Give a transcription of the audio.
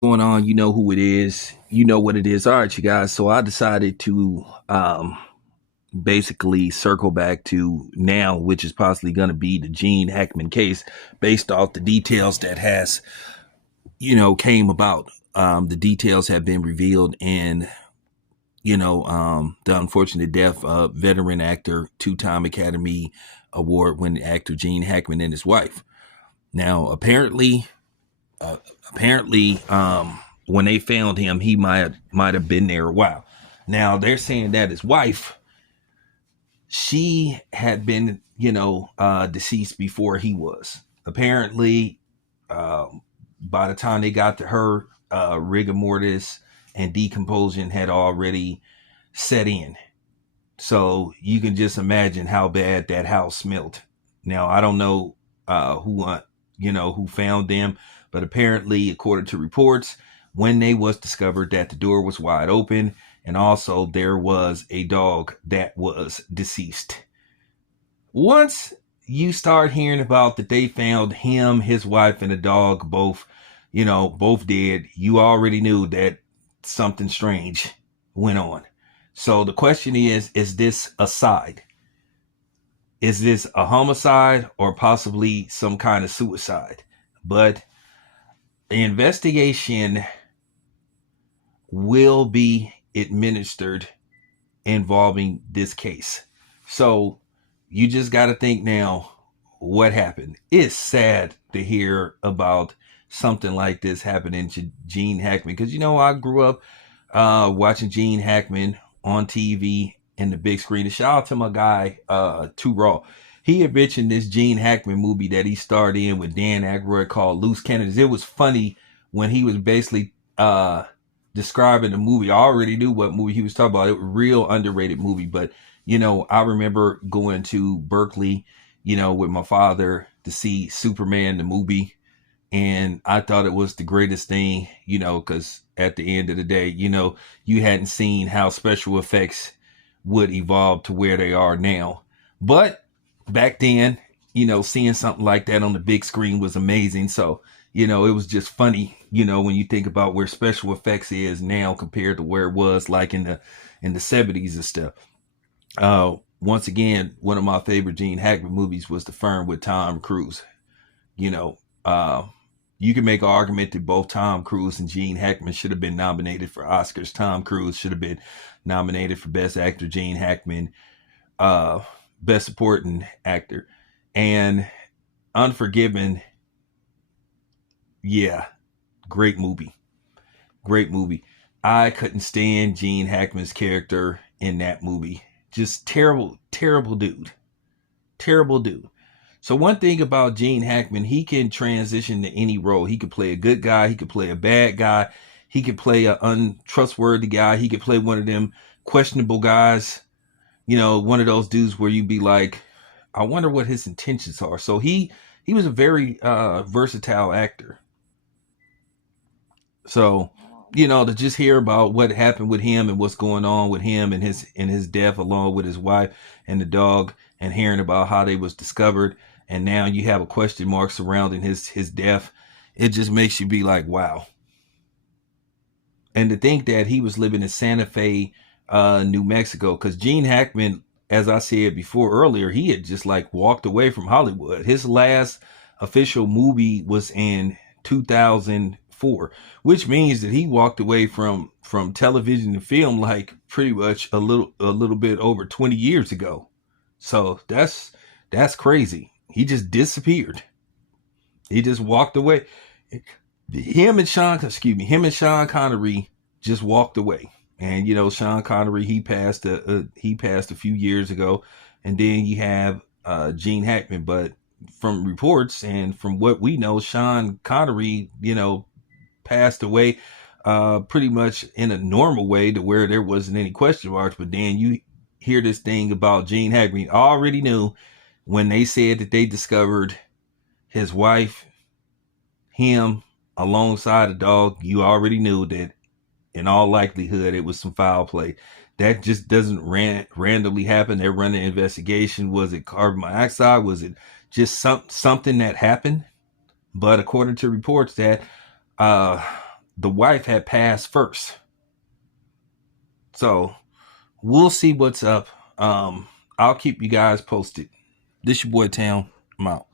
Going on, you know who it is, you know what it is. All right, you guys. So I decided to basically circle back to now, which is possibly going to be the Gene Hackman case, based off the details that has came about. The details have been revealed, and the unfortunate death of veteran actor, two-time Academy Award winning actor Gene Hackman and his wife. Now, uh, apparently, when they found him, he might have been there a while. Now they're saying that his wife, she had been, deceased before he was. Apparently, by the time they got to her, rigor mortis and decomposition had already set in. So you can just imagine how bad that house smelled. Now I don't know who found them, but apparently, according to reports, when they was discovered that the door was wide open, and also there was a dog that was deceased. Once you start hearing about that they found him, his wife, and the dog both dead, you already knew that something strange went on. So the question is this a side? Is this a homicide or possibly some kind of suicide? But the investigation will be administered involving this case. So you just got to think now what happened. It's sad to hear about something like this happening to Gene Hackman, because I grew up watching Gene Hackman on TV in the big screen. And shout out to my guy, Too Raw. He had mentioned this Gene Hackman movie that he starred in with Dan Aykroyd called Loose Cannons. It was funny when he was basically describing the movie. I already knew what movie he was talking about. It was a real underrated movie. But, I remember going to Berkeley, with my father to see Superman, the movie. And I thought it was the greatest thing, because at the end of the day, you hadn't seen how special effects would evolve to where they are now. But back then, seeing something like that on the big screen was amazing. So, it was just funny, when you think about where special effects is now compared to where it was like in the 70s and stuff. Once again, one of my favorite Gene Hackman movies was The Firm with Tom Cruise. You know, uh, you can make an argument that both Tom Cruise and Gene Hackman should have been nominated for Oscars. Tom Cruise should have been nominated for Best Actor. Gene Hackman, uh, Best Supporting Actor. And Unforgiven, yeah, great movie. Great movie. I couldn't stand Gene Hackman's character in that movie. Just terrible, terrible dude. Terrible dude. So one thing about Gene Hackman, he can transition to any role. He could play a good guy. He could play a bad guy. He could play an untrustworthy guy. He could play one of them questionable guys. One of those dudes where you'd be like, I wonder what his intentions are. So he was a very versatile actor. So, to just hear about what happened with him and what's going on with him and his death, along with his wife and the dog, and hearing about how they was discovered, and now you have a question mark surrounding his death, it just makes you be like, wow. And to think that he was living in Santa Fe, New Mexico, because Gene Hackman, as I said before earlier, he had just like walked away from Hollywood. His last official movie was in 2004, which means that he walked away from television and film like pretty much a little bit over 20 years ago. So that's crazy. He just disappeared. He just walked away. Him and Sean Connery just walked away. And Sean Connery, he passed a few years ago, and then you have Gene Hackman. But from reports and from what we know, Sean Connery, passed away pretty much in a normal way, to where there wasn't any question marks. But then you hear this thing about Gene Hackman. I already knew when they said that they discovered his wife, him, alongside a dog. You already knew that in all likelihood it was some foul play. That just doesn't randomly happen. They're running an investigation. Was it carbon monoxide? Was it just something that happened? But according to reports that uh the wife had passed first. So we'll see what's up. I'll keep you guys posted. This your boy Town. I'm out.